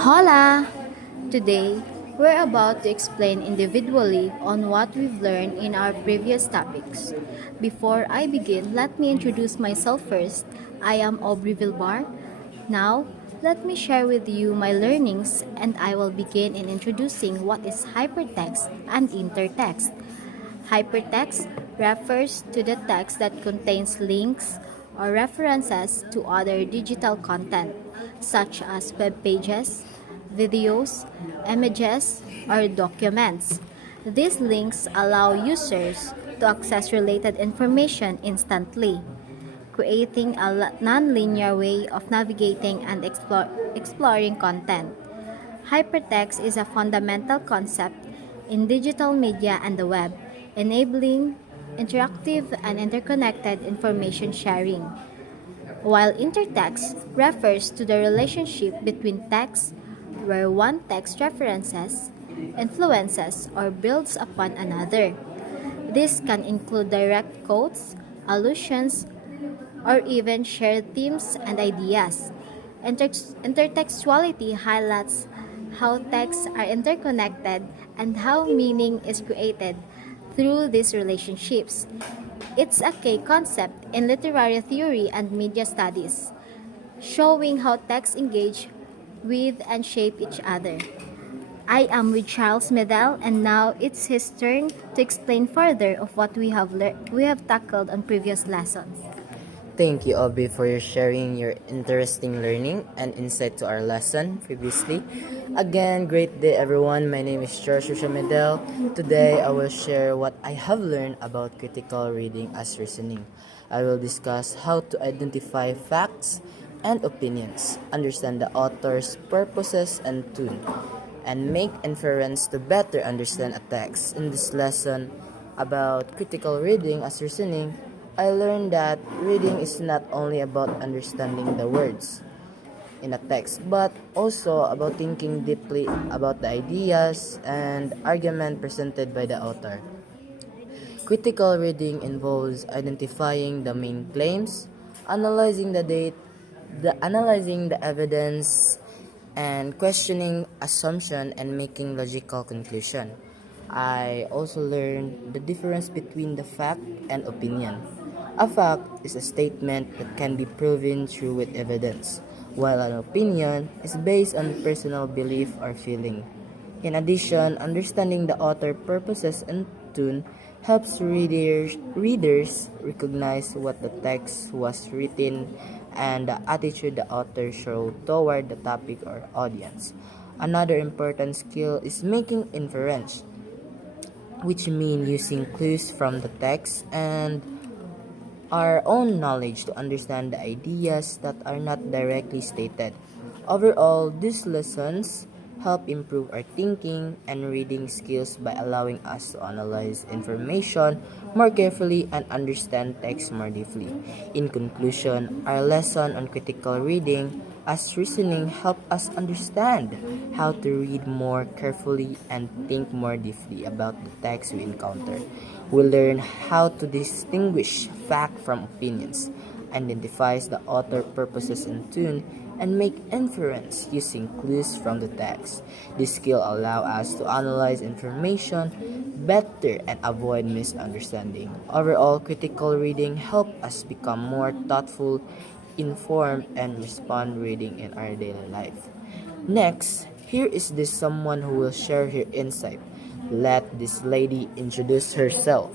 Hola! Today, we're about to explain individually on what we've learned in our previous topics. Before I begin, let me introduce myself first. I am Aubrey Vilbar. Now, let me share with you my learnings and I will begin in introducing what is hypertext and intertext. Hypertext refers to the text that contains links or references to other digital content, such as web pages, videos, images, or documents. These links allow users to access related information instantly, creating a non-linear way of navigating and exploring content. Hypertext is a fundamental concept in digital media and the web, enabling interactive and interconnected information sharing, while intertext refers to the relationship between texts where one text references, influences, or builds upon another. This can include direct quotes, allusions, or even shared themes and ideas. Intertextuality highlights how texts are interconnected and how meaning is created through these relationships. It's a key concept in literary theory and media studies, showing how texts engage with and shape each other. I am with Charles Medell, and now it's his turn to explain further of what we have tackled on previous lessons. Thank you, Aubrey, for your sharing your interesting learning and insight to our lesson previously. Again, great day, everyone. My name is George Medel. Today, I will share what I have learned about critical reading as reasoning. I will discuss how to identify facts and opinions, understand the author's purposes and tune, and make inference to better understand a text. In this lesson about critical reading as reasoning, I learned that reading is not only about understanding the words in a text, but also about thinking deeply about the ideas and argument presented by the author. Critical reading involves identifying the main claims, analyzing analyzing the evidence, and questioning assumption and making logical conclusion. I also learned the difference between the fact and opinion. A fact is a statement that can be proven true with evidence, while an opinion is based on personal belief or feeling. In addition, understanding the author purposes and tune helps readers recognize what the text was written and the attitude the author showed toward the topic or audience. Another important skill is making inference, which means using clues from the text and our own knowledge to understand the ideas that are not directly stated. Overall, these lessons help improve our thinking and reading skills by allowing us to analyze information more carefully and understand text more deeply. In conclusion, our lesson on critical reading as reasoning help us understand how to read more carefully and think more deeply about the text we encounter. We learn how to distinguish fact from opinions, identifies the author purposes and tune, and make inference using clues from the text. This skill allow us to analyze information better and avoid misunderstanding. Overall, critical reading help us become more thoughtful, informed, and respond reading in our daily life. Next, here is this someone who will share her insight. Let this lady introduce herself.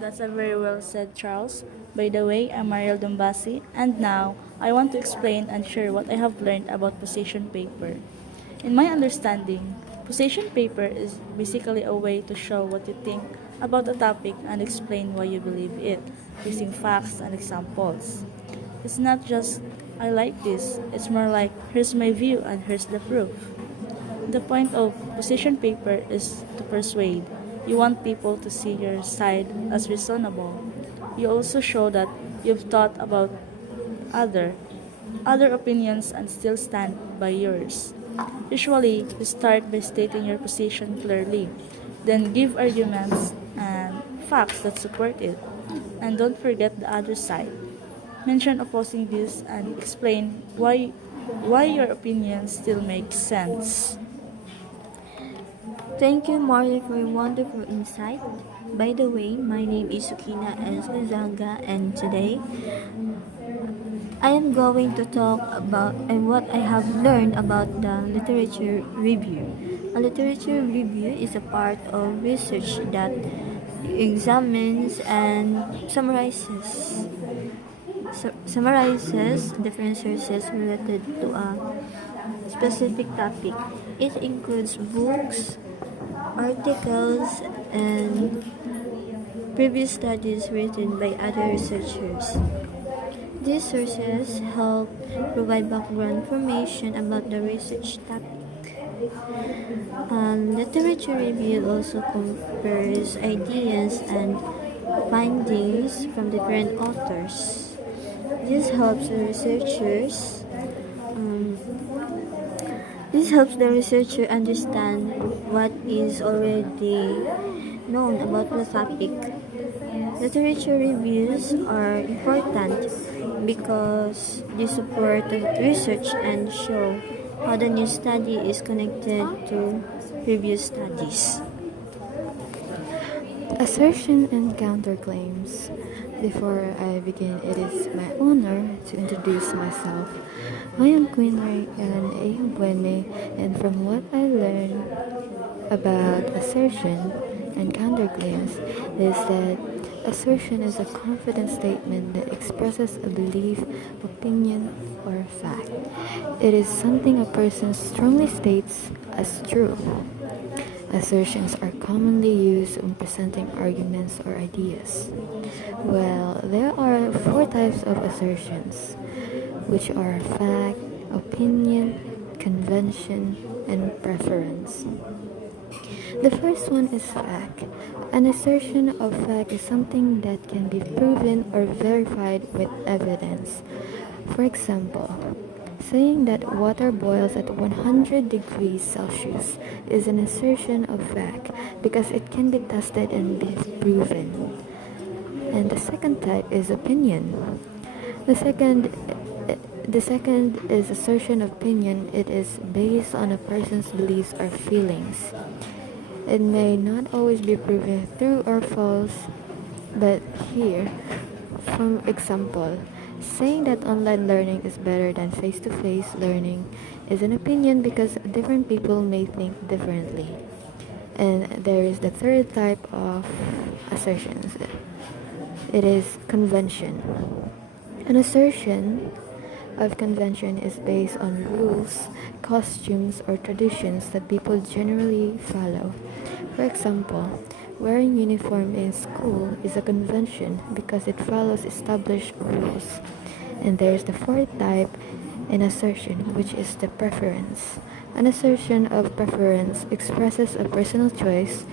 That's a very well said, Charles. By the way, I'm Mariel Dumbasi, and now I want to explain and share what I have learned about position paper. In my understanding, position paper is basically a way to show what you think about a topic and explain why you believe it, using facts and examples. It's not just, I like this, it's more like, here's my view and here's the proof. The point of position paper is to persuade. You want people to see your side as reasonable. You also show that you've thought about other other opinions and still stand by yours. Usually, you start by stating your position clearly, then give arguments and facts that support it, and don't forget the other side. Mention opposing views and explain why why your opinion still makes sense. Thank you, Marley, for a wonderful insight. By the way, my name is Sukina S. Gonzaga, and today I am going to talk about and what I have learned about the literature review. A literature review is a part of research that examines and summarizes different sources related to a specific topic. It includes books, articles, and previous studies written by other researchers. These sources help provide background information about the research topic. Literature review also compares ideas and findings from different authors. This helps the researchers um, this helps the researcher understand what is already known about the topic. Literature reviews are important because they support the research and show how the new study is connected to previous studies. Assertion and counterclaims. Before I begin, it is my honor to introduce myself. I am Queen Ryan Buene, and from what I learned about assertion and counterclaims is that assertion is a confident statement that expresses a belief, opinion, or fact. It is something a person strongly states as true. Assertions are commonly used when presenting arguments or ideas. Well, there are four types of assertions, which are fact, opinion, convention, and preference. The first one is fact. An assertion of fact is something that can be proven or verified with evidence. For example, saying that water boils at 100 degrees Celsius is an assertion of fact because it can be tested and be proven. And the second type is opinion. The second the second is assertion of opinion. It is based on a person's beliefs or feelings. It may not always be proven true or false, but here, for example, saying that online learning is better than face-to-face learning is an opinion because different people may think differently. And there is the third type of assertions. It is convention. An assertion of convention is based on rules, costumes, or traditions that people generally follow. For example, wearing uniform in school is a convention because it follows established rules. And there's the fourth type in assertion, which is the preference. An assertion of preference expresses a personal choice.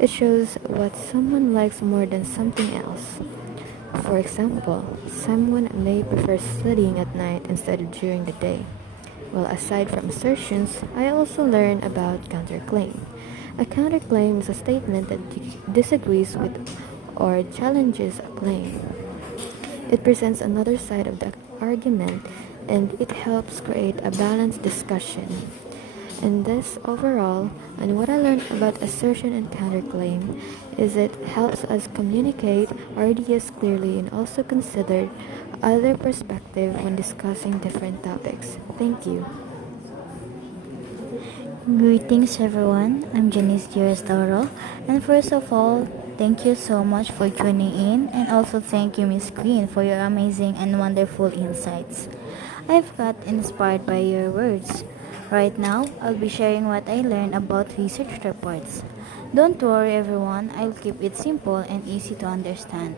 It shows what someone likes more than something else. For example, someone may prefer studying at night instead of during the day. Well, aside from assertions, I also learned about counterclaim. A counterclaim is a statement that disagrees with or challenges a claim. It presents another side of the argument and it helps create a balanced discussion. And this overall, and what I learned about assertion and counterclaim is it helps us communicate our ideas clearly and also consider other perspective when discussing different topics. Thank you. Greetings everyone, I'm Janice Girestoro, and first of all, thank you so much for tuning in, and also thank you Miss Green for your amazing and wonderful insights. I've got inspired by your words. Right now, I'll be sharing what I learned about research reports. Don't worry everyone, I'll keep it simple and easy to understand.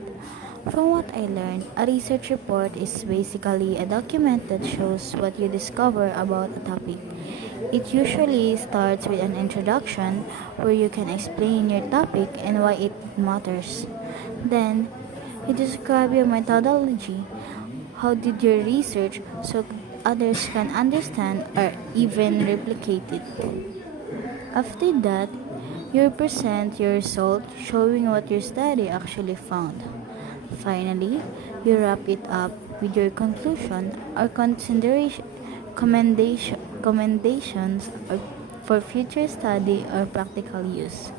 From what I learned, a research report is basically a document that shows what you discover about a topic. It usually starts with an introduction where you can explain your topic and why it matters. Then, you describe your methodology. How did your research so others can understand or even replicate it? After that, you present your result showing what your study actually found. Finally, you wrap it up with your conclusion or commendations or for future study or practical use.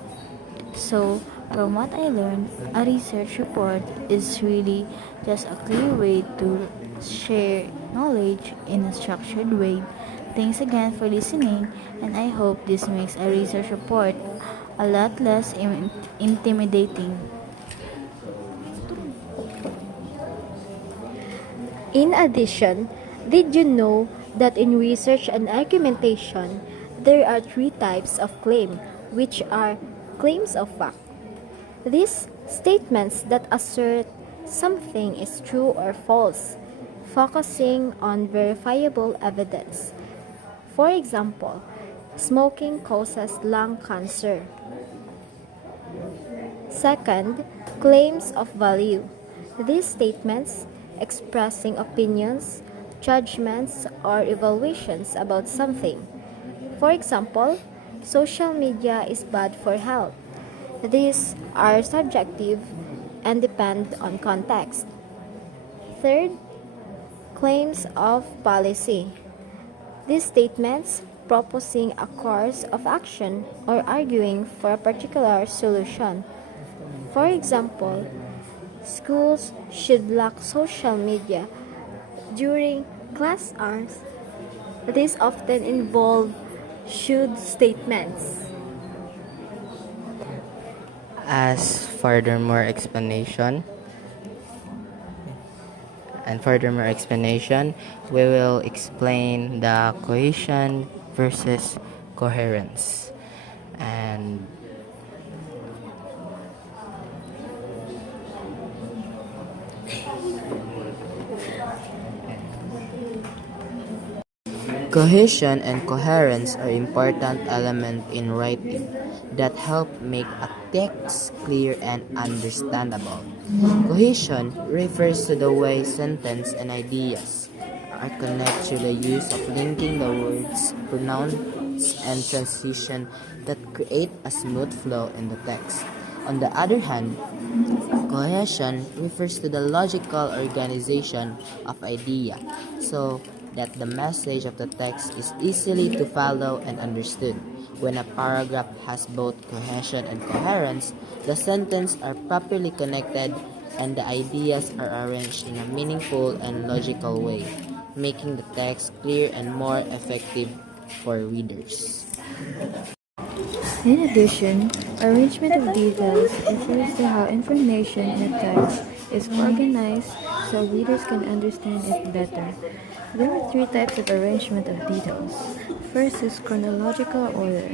So, from what I learned, a research report is really just a clear way to share knowledge in a structured way. Thanks again for listening, and I hope this makes a research report a lot less intimidating. In addition, did you know that in research and argumentation, there are three types of claim, which are claims of fact? These statements that assert something is true or false, focusing on verifiable evidence. For example, smoking causes lung cancer. Second, claims of value. These statements expressing opinions, judgments, or evaluations about something. For example, social media is bad for health. These are subjective and depend on context. Third, claims of policy. These statements proposing a course of action or arguing for a particular solution. For example, schools should block social media during class hours. These often involve should statements. As furthermore explanation, we will explain the cohesion versus coherence. And cohesion and coherence are important elements in writing that help make a text clear and understandable. Cohesion refers to the way sentences and ideas are connected through the use of linking the words, pronouns, and transition that create a smooth flow in the text. On the other hand, cohesion refers to the logical organization of idea so that the message of the text is easily to follow and understood. When a paragraph has both cohesion and coherence, the sentences are properly connected and the ideas are arranged in a meaningful and logical way, making the text clear and more effective for readers. In addition, arrangement of details refers to how information in a text is organized so readers can understand it better. There are three types of arrangement of details. First is chronological order.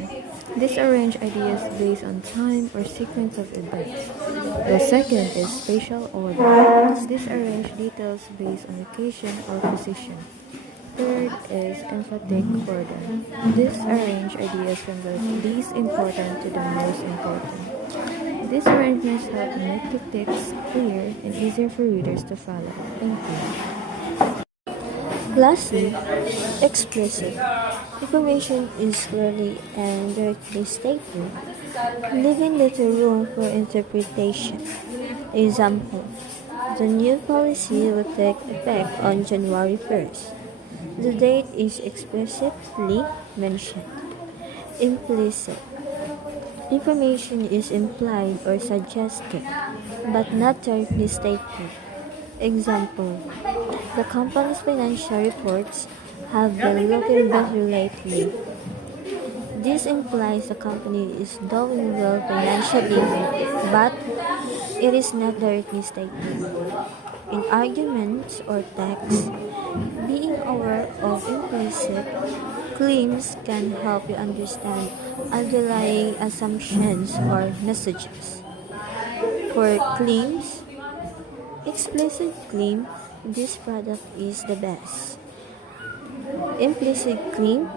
This arranges ideas based on time or sequence of events. The second is spatial order. This arranges details based on location or position. Third is emphatic order. This arranges ideas from the least important to the most important. These arrangements help make the text clear and easier for readers to follow. Thank you. Lastly, explicit. Information is clearly and directly stated, leaving little room for interpretation. Example, the new policy will take effect on January 1st. The date is explicitly mentioned. Implicit. Information is implied or suggested, but not directly stated. Example, the company's financial reports have been looking better lately. This implies the company is doing well financially, but it is not directly stated. In arguments or text, being aware of implicit claims can help you understand underlying assumptions or messages. For claims, explicit claim, this product is the best. Implicit claim,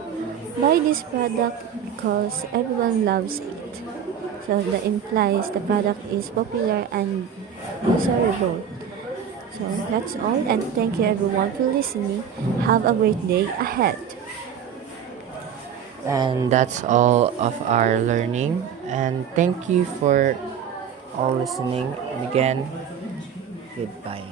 buy this product because everyone loves it. So that implies the product is popular and desirable. So that's all, and thank you everyone for listening. Have a great day ahead. And that's all of our learning. And thank you for all listening. And again, goodbye.